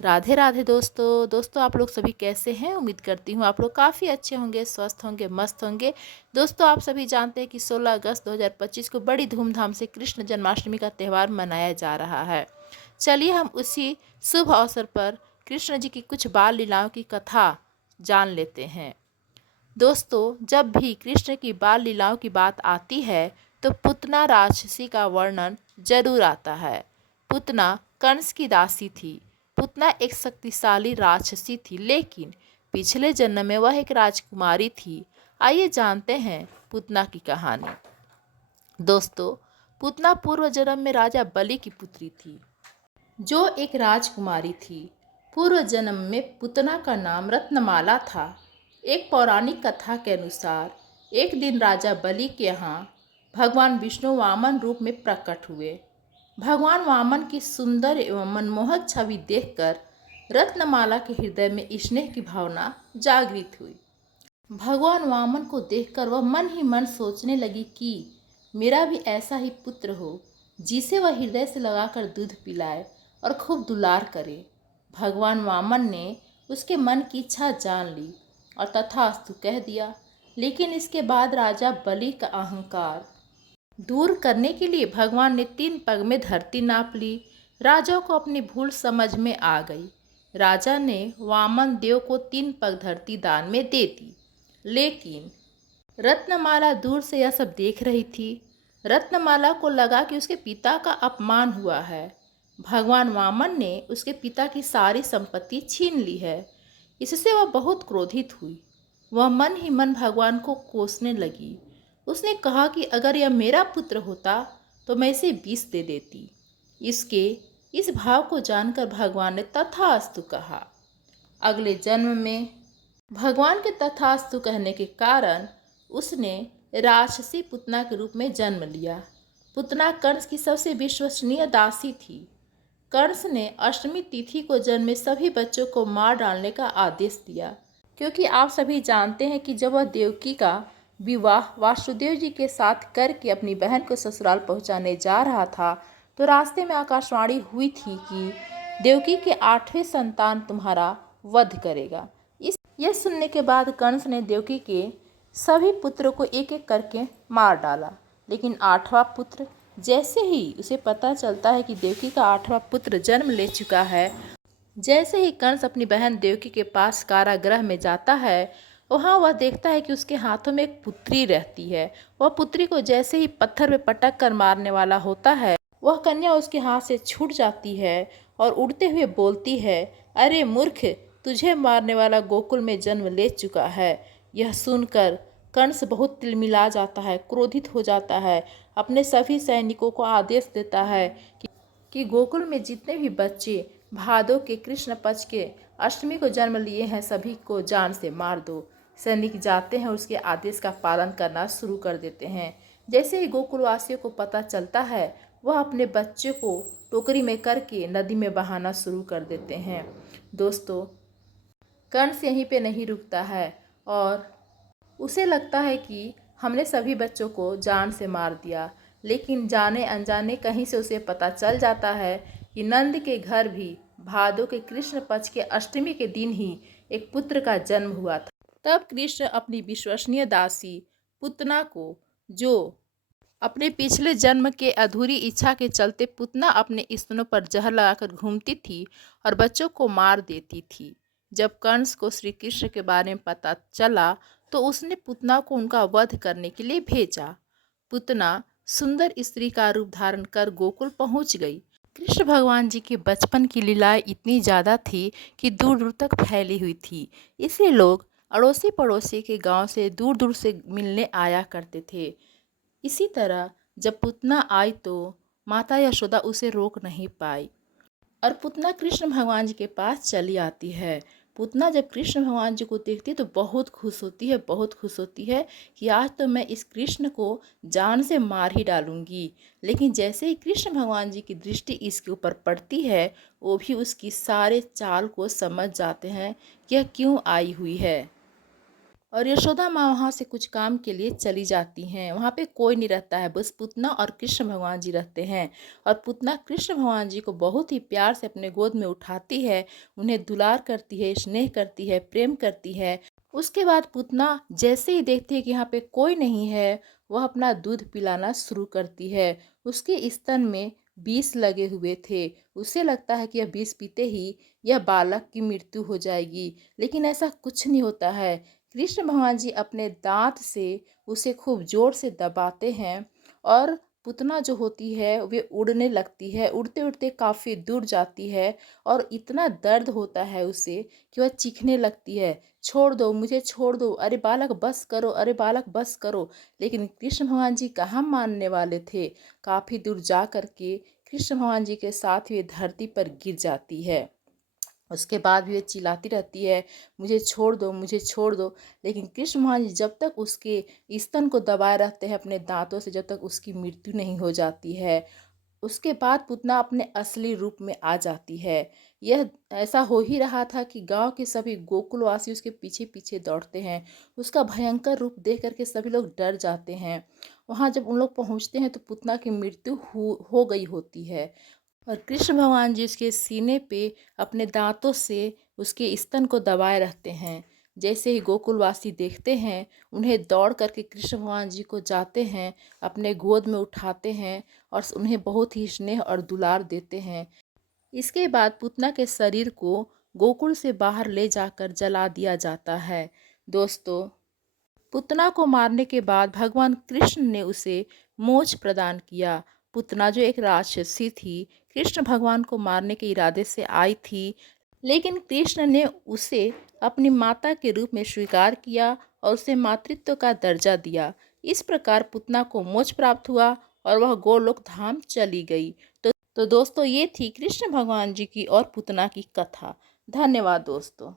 राधे राधे दोस्तों आप लोग सभी कैसे हैं। उम्मीद करती हूँ आप लोग काफ़ी अच्छे होंगे, स्वस्थ होंगे, मस्त होंगे। दोस्तों आप सभी जानते हैं कि 16 अगस्त 2025 को बड़ी धूमधाम से कृष्ण जन्माष्टमी का त्यौहार मनाया जा रहा है। चलिए हम उसी शुभ अवसर पर कृष्ण जी की कुछ बाल लीलाओं की कथा जान लेते हैं। दोस्तों जब भी कृष्ण की बाल लीलाओं की बात आती है तो पुतना राक्षसी का वर्णन जरूर आता है। पुतना कंस की दासी थी। पुतना एक शक्तिशाली राक्षसी थी, लेकिन पिछले जन्म में वह एक राजकुमारी थी। आइए जानते हैं पुतना की कहानी। दोस्तों पुतना पूर्व जन्म में राजा बलि की पुत्री थी, जो एक राजकुमारी थी। पूर्व जन्म में पुतना का नाम रत्नमाला था। एक पौराणिक कथा के अनुसार एक दिन राजा बलि के यहाँ भगवान विष्णु वामन रूप में प्रकट हुए। भगवान वामन की सुंदर एवं मनमोहक छवि देखकर रत्नमाला के हृदय में स्नेह की भावना जागृत हुई। भगवान वामन को देखकर वह मन ही मन सोचने लगी कि मेरा भी ऐसा ही पुत्र हो, जिसे वह हृदय से लगाकर दूध पिलाए और खूब दुलार करे। भगवान वामन ने उसके मन की इच्छा जान ली और तथास्तु कह दिया। लेकिन इसके बाद राजा बलि का अहंकार दूर करने के लिए भगवान ने 3 पग में धरती नाप ली। राजा को अपनी भूल समझ में आ गई। राजा ने वामन देव को 3 पग धरती दान में दे दी। लेकिन रत्नमाला दूर से यह सब देख रही थी। रत्नमाला को लगा कि उसके पिता का अपमान हुआ है। भगवान वामन ने उसके पिता की सारी संपत्ति छीन ली है। इससे वह बहुत क्रोधित हुई। वह मन ही मन भगवान को कोसने लगी। उसने कहा कि अगर यह मेरा पुत्र होता तो मैं इसे विष दे देती। इसके इस भाव को जानकर भगवान ने तथास्तु कहा। अगले जन्म में भगवान के तथास्तु कहने के कारण उसने राक्षसी पुतना के रूप में जन्म लिया। पुतना कंस की सबसे विश्वसनीय दासी थी। कंस ने अष्टमी तिथि को जन्मे सभी बच्चों को मार डालने का आदेश दिया, क्योंकि आप सभी जानते हैं कि जब वह देवकी का विवाह वासुदेव जी के साथ करके अपनी बहन को ससुराल पहुंचाने जा रहा था, तो रास्ते में आकाशवाणी हुई थी कि देवकी के 8वें संतान तुम्हारा वध करेगा। यह सुनने के बाद कंस ने देवकी के सभी पुत्रों को एक एक करके मार डाला। लेकिन 8वां पुत्र, जैसे ही उसे पता चलता है कि देवकी का 8वां पुत्र जन्म ले चुका है, जैसे ही कंस अपनी बहन देवकी के पास कारागृह में जाता है, वहाँ वह देखता है कि उसके हाथों में एक पुत्री रहती है। वह पुत्री को जैसे ही पत्थर में पटक कर मारने वाला होता है, वह कन्या उसके हाथ से छूट जाती है और उड़ते हुए बोलती है, अरे मूर्ख, तुझे मारने वाला गोकुल में जन्म ले चुका है। यह सुनकर कंस बहुत तिलमिला जाता है, क्रोधित हो जाता है। अपने सभी सैनिकों को आदेश देता है कि गोकुल में जितने भी बच्चे भादो के कृष्ण पक्ष के अष्टमी को जन्म लिए हैं, सभी को जान से मार दो। सैनिक जाते हैं और उसके आदेश का पालन करना शुरू कर देते हैं। जैसे ही गोकुलवासियों को पता चलता है, वह अपने बच्चे को टोकरी में करके नदी में बहाना शुरू कर देते हैं। दोस्तों कंस यहीं पे नहीं रुकता है और उसे लगता है कि हमने सभी बच्चों को जान से मार दिया। लेकिन जाने अनजाने कहीं से उसे पता चल जाता है कि नंद के घर भी भादो के कृष्ण पक्ष के अष्टमी के दिन ही एक पुत्र का जन्म हुआ था। तब कृष्ण अपनी विश्वसनीय दासी पुतना को, जो अपने पिछले जन्म के अधूरी इच्छा के चलते पुतना अपने स्तनों पर जहर लगाकर घूमती थी और बच्चों को मार देती थी, जब कंस को श्री कृष्ण के बारे में पता चला तो उसने पुतना को उनका वध करने के लिए भेजा। पुतना सुंदर स्त्री का रूप धारण कर गोकुल पहुंच गई। कृष्ण भगवान जी के बचपन की लीलाएं इतनी ज़्यादा थी कि दूर दूर तक फैली हुई थी। इसलिए लोग अड़ोसी पड़ोसी के गांव से दूर दूर से मिलने आया करते थे। इसी तरह जब पुतना आई तो माता यशोदा उसे रोक नहीं पाई और पुतना कृष्ण भगवान जी के पास चली आती है। पुतना जब कृष्ण भगवान जी को देखती है तो बहुत खुश होती है, बहुत खुश होती है कि आज तो मैं इस कृष्ण को जान से मार ही डालूंगी। लेकिन जैसे ही कृष्ण भगवान जी की दृष्टि इसके ऊपर पड़ती है, वो भी उसकी सारे चाल को समझ जाते हैं कि यह क्यों आई हुई है। और यशोदा माँ वहाँ से कुछ काम के लिए चली जाती हैं। वहाँ पे कोई नहीं रहता है, बस पूतना और कृष्ण भगवान जी रहते हैं। और पूतना कृष्ण भगवान जी को बहुत ही प्यार से अपने गोद में उठाती है, उन्हें दुलार करती है, स्नेह करती है, प्रेम करती है। उसके बाद पूतना जैसे ही देखती है कि यहाँ पे कोई नहीं है, वह अपना दूध पिलाना शुरू करती है। उसके स्तन में विष लगे हुए थे। उसे लगता है कि यह विष पीते ही यह बालक की मृत्यु हो जाएगी, लेकिन ऐसा कुछ नहीं होता है। कृष्ण भगवान जी अपने दांत से उसे खूब जोर से दबाते हैं और पुतना जो होती है वे उड़ने लगती है, उड़ते उड़ते काफ़ी दूर जाती है। और इतना दर्द होता है उसे कि वह चीखने लगती है, छोड़ दो मुझे, छोड़ दो, अरे बालक बस करो, अरे बालक बस करो। लेकिन कृष्ण भगवान जी कहाँ मानने वाले थे। काफ़ी दूर जा कर के कृष्ण भगवान जी के साथ वे धरती पर गिर जाती है। उसके बाद भी वे चिल्लाती रहती है, मुझे छोड़ दो, मुझे छोड़ दो। लेकिन कृष्ण भगवान जी जब तक उसके स्तन को दबाए रहते हैं अपने दांतों से, जब तक उसकी मृत्यु नहीं हो जाती है। उसके बाद पूतना अपने असली रूप में आ जाती है। यह ऐसा हो ही रहा था कि गांव के सभी गोकुलवासी उसके पीछे पीछे दौड़ते हैं। उसका भयंकर रूप देख करके सभी लोग डर जाते हैं। वहां जब उन लोग पहुंचते हैं तो पूतना की मृत्यु हो गई होती है। और कृष्ण भगवान जी उसके सीने पे अपने दांतों से उसके स्तन को दबाए रहते हैं। जैसे ही गोकुलवासी देखते हैं, उन्हें दौड़ करके कृष्ण भगवान जी को जाते हैं, अपने गोद में उठाते हैं और उन्हें बहुत ही स्नेह और दुलार देते हैं। इसके बाद पूतना के शरीर को गोकुल से बाहर ले जाकर जला दिया जाता है। दोस्तों, पूतना को मारने के बाद भगवान कृष्ण ने उसे मोक्ष प्रदान किया। पूतना जो एक राक्षसी थी, कृष्ण भगवान को मारने के इरादे से आई थी, लेकिन कृष्ण ने उसे अपनी माता के रूप में स्वीकार किया और उसे मातृत्व का दर्जा दिया। इस प्रकार पूतना को मोक्ष प्राप्त हुआ और वह गोलोक धाम चली गई। तो दोस्तों, ये थी कृष्ण भगवान जी की और पूतना की कथा। धन्यवाद दोस्तों।